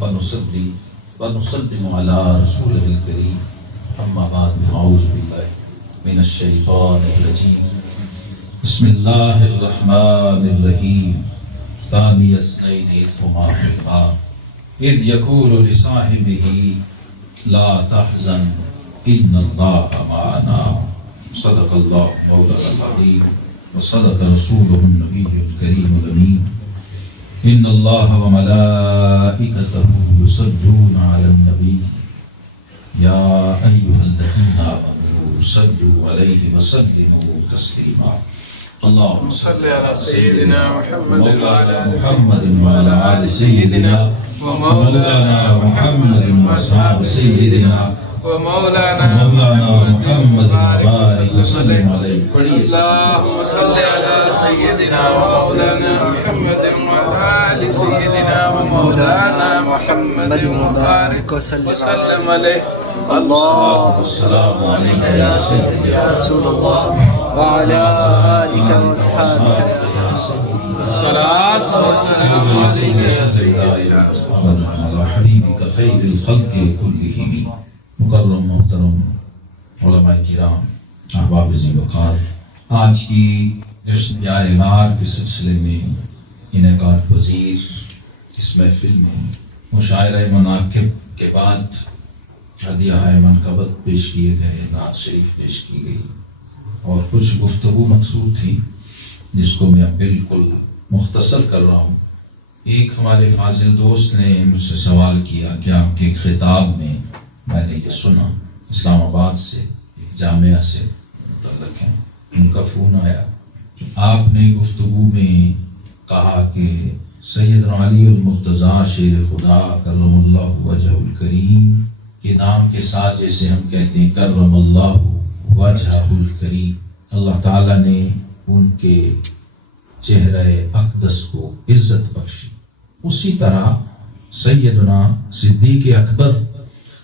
ونصلي ونسلم على رسوله الكريم أما بعد فأعوذ بالله من الشيطان الرجيم بسم الله الرحمن الرحيم ثاني اثنين إذ هما في الغار إذ يقول لصاحبه لا تحزن إن الله معنا صدق الله مولانا العظيم وصدق رسوله النبي الكريم الأمين إن الله وملائكته يصلون على النبي يا أيها الذين آمنوا صلوا عليه وسلموا تسليما اللهم صل على سيدنا محمد وعلى محمد وعلى آل سيدنا ومولانا محمد وأصحاب سيدنا ومولانا محمد وبارك وسلم عليه. اللهم صل على سيدنا ومولانا محمد وعلى آل سيدنا ومولانا محمد وبارك وسلم عليه. اللهم السلام عليك يا سيدي يا رسول الله وعلى آلك وأصحابك الصلاة والسلام عليك يا سيدي على حبيبك خير الخلق كلهم. مکرم محترم علماء کرام احباب ذی وقار، آج کی جشن یار غار کے سلسلے میں انعقاد پذیر اس محفل میں مشاعرہ مناقب کے بعد ہدیہ منقبت پیش کیے گئے، نعت شریف پیش کی گئی اور کچھ گفتگو مقصود تھی جس کو میں بالکل مختصر کر رہا ہوں۔ ایک ہمارے فاضل دوست نے مجھ سے سوال کیا کہ آپ کے خطاب میں نے یہ سنا اسلام آباد سے ایک جامعہ سے متعلق ہیں، ان کا فون آیا کہ آپ نے گفتگو میں کہا کہ سیدنا علی المرتضیٰ شیر خدا کرم اللہ وجہ الکریم کے نام کے ساتھ جیسے ہم کہتے ہیں کرم اللہ وجہ الکریم، اللہ تعالیٰ نے ان کے چہرہ اقدس کو عزت بخشی، اسی طرح سیدنا صدیق اکبر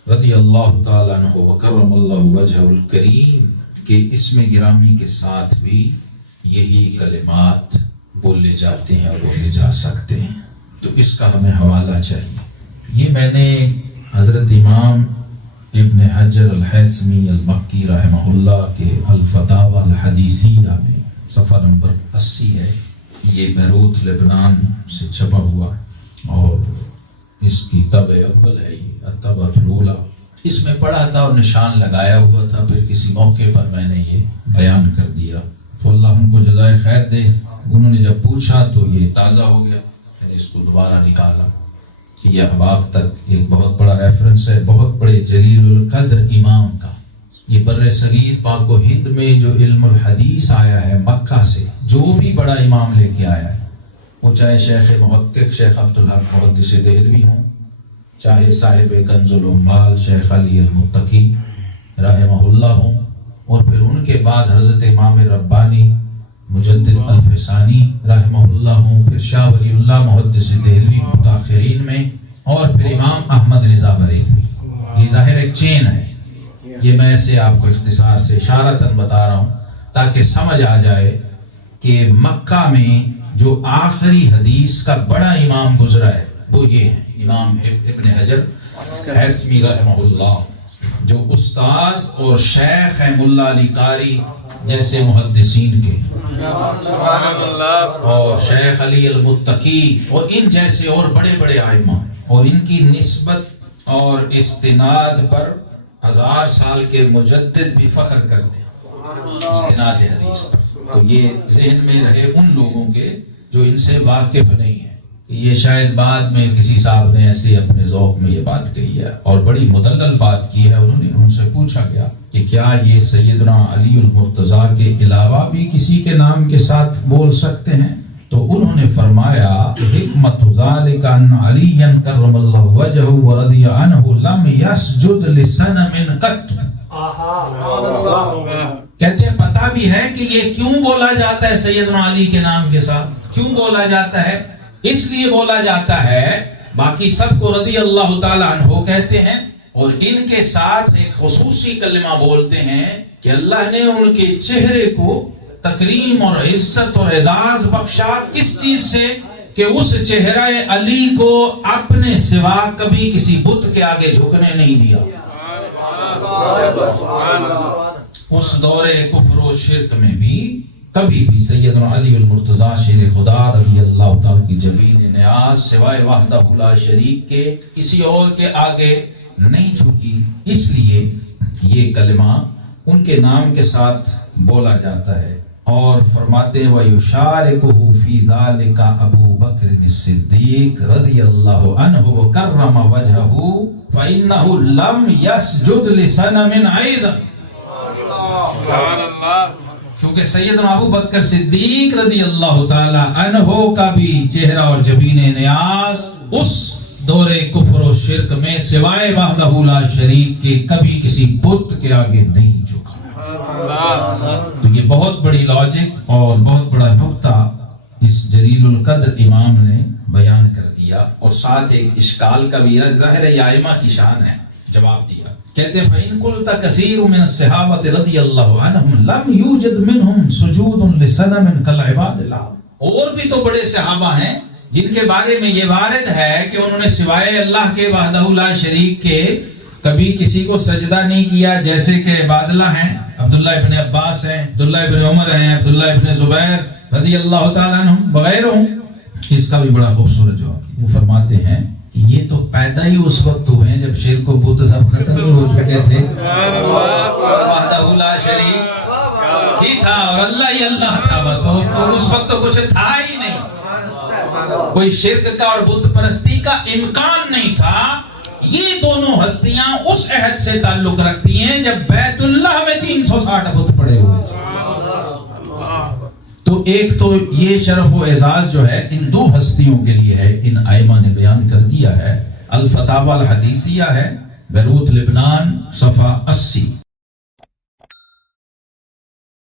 رضی اللہ تعالیٰ عنہ وکرم اللہ وجہ الکریم کے اسم گرامی کے ساتھ بھی یہی کلمات بولے جاتے ہیں اور بولے جا سکتے ہیں، تو اس کا ہمیں حوالہ چاہیے۔ یہ میں نے حضرت امام ابن حجر الحیثمی المکی رحمہ اللہ کے الفتاوی الحدیثیہ میں صفحہ نمبر 80 ہے، یہ بیروت لبنان سے چھپا ہوا اور اس کی طبع اول ہے، یہ الطبع الاولی، اس میں پڑھا تھا اور نشان لگایا ہوا تھا، پھر کسی موقع پر میں نے یہ بیان کر دیا تو اللہ ان کو جزائے خیر دے۔ انہوں نے جب پوچھا تو یہ تازہ ہو گیا، پھر اس کو دوبارہ نکالا کہ یہ احباب تک ایک بہت بڑا ریفرنس ہے، بہت بڑے جلیل القدر امام کا۔ یہ بر صغیر پاک و ہند میں جو علم الحدیث آیا ہے مکہ سے، جو بھی بڑا امام لے کے آیا ہے، وہ چاہے شیخ محقق شیخ عبدالحق محدث دہلوی ہوں، چاہے صاحب کنز العمال شیخ علی المتقی رحمہ اللہ ہوں، اور پھر ان کے بعد حضرت امام ربانی مجدد الفسانی رحمہ اللہ ہوں، پھر شاہ ولی اللہ محدث دہلوی متاخرین میں، اور پھر امام احمد رضا بریلوی۔ یہ ظاہر ایک چین ہے، یہ میں اسے آپ کو اختصار سے اشارتاً بتا رہا ہوں تاکہ سمجھ آ جائے کہ مکہ میں جو آخری حدیث کا بڑا امام گزرا ہے وہ یہ ہے امام ابن حجر حیثمی رحمہ اللہ، جو استاذ اور شیخ ہیں ملا علی قاری جیسے محدثین کے، اور شیخ علی المتقی اور ان جیسے اور بڑے بڑے ائمہ، اور ان کی نسبت اور استناد پر 1000 سال کے مجدد بھی فخر کرتے ہیں استناد حدیث پر۔ تو یہ ذہن میں رہے ان لوگوں کے جو ان سے واقف نہیں ہیں۔ یہ شاید بعد میں کسی صاحب نے ایسے اپنے ذوق میں یہ بات کہی ہے اور بڑی مدلل بات کی ہے۔ انہوں نے ان سے پوچھا گیا کہ کیا یہ سیدنا علی المرتضیٰ کے علاوہ بھی کسی کے نام کے ساتھ بول سکتے ہیں؟ تو انہوں نے فرمایا حکمت ذالک ان علی کرم اللہ وجہہ ورضی عنہ لم یسجد لصنم قط۔ کہتے ہیں پتہ بھی ہے کہ یہ کیوں بولا جاتا ہے سیدنا علی کے نام کے ساتھ، کیوں بولا جاتا ہے؟ اس لیے بولا جاتا ہے، باقی سب کو رضی اللہ تعالی عنہ کہتے ہیں اور ان کے ساتھ ایک خصوصی کلمہ بولتے ہیں کہ اللہ نے ان کے چہرے کو تکریم اور عزت اور اعزاز بخشا، کس چیز سے؟ کہ کہ اس چہرہ علی کو اپنے سوا کبھی کسی بت کے آگے جھکنے نہیں دیا. اس دور کفر و شرک میں بھی کبھی بھی سیدنا علی المرتضیٰ شیر خدا رضی اللہ تعالیٰ کی جبین نیاز سوائے وحدہ لا شریک کے کسی اور کے آگے نہیں جھکی. اس لیے یہ کلمہ ان کے نام کے ساتھ بولا جاتا ہے. اور فرماتے ہیں وَيُشَارِكُهُ فِي ذَلِكَ أَبُو بَكْرٍ الصِّدِّيقُ رضی اللہ عنہ وَكَرَّمَ وَجْهَهُ فَإِنَّهُ لَمْ يَسْجُدْ لِصَنَمٍ أَيْضًا. کیونکہ سیدنا ابو بکر صدیق رضی اللہ تعالی عنہ کا بھی چہرہ اور جبین نیاز اس دور کفر و شرک میں سوائے وحدہ لا شریک کے کبھی کسی بت کے آگے نہیں جھکا. تو یہ بہت بڑی لاجک اور بہت بڑا نقطہ اس جلیل القدر امام نے بیان کر دیا. اور ساتھ ایک اشکال کا بھی ظاہر ہے یہ ائمہ کی شان ہے جواب دیا. کہتے ہیں فَإِن قُلْتَ كَثِيرٌ مِّنَ الصَّحَابَةِ رَضِيَ اللَّهُ عَنْهُمْ لَمْ يُوجَدْ مِنْهُمْ سُجُودٌ لِّصَنَمٍ كَالْعِبَادِ اللَّهِ. اور بھی تو بڑے صحابہ ہیں جن کے بارے میں یہ وارد ہے کہ انہوں نے سوائے اللہ کے وحدہ لا شریک کے کبھی کسی کو سجدہ نہیں کیا، جیسے کہ عبادلہ ہیں، عبداللہ ابن عباس ہیں، عبداللہ ابن عمر ہیں، عبداللہ ابن زبیر رضی اللہ تعالیٰ عنہم وغیرہ. اس کا بھی بڑا خوبصورت جواب. وہ فرماتے ہیں یہ تو پیدا ہی اس وقت ہوئے ہیں جب شرک و بت سب ختم ہی ہو چکے تھے. وحدہ لا شریک ہی تھا اور اللہ ہی اللہ تھا بس. اور اس وقت تو کچھ تھا ہی نہیں، کوئی شرک کا اور بت پرستی کا امکان نہیں تھا. یہ دونوں ہستیاں اس عہد سے تعلق رکھتی ہیں جب بیت اللہ میں 360 بت پڑے ہوئے تھے. تو ایک تو یہ شرف و اعزاز جو ہے ان دو ہستیوں کے لیے ہے، ان ائمہ نے بیان کر دیا ہے. الفتاوی الحدیثیہ ہے، بیروت لبنان، صفحہ 80.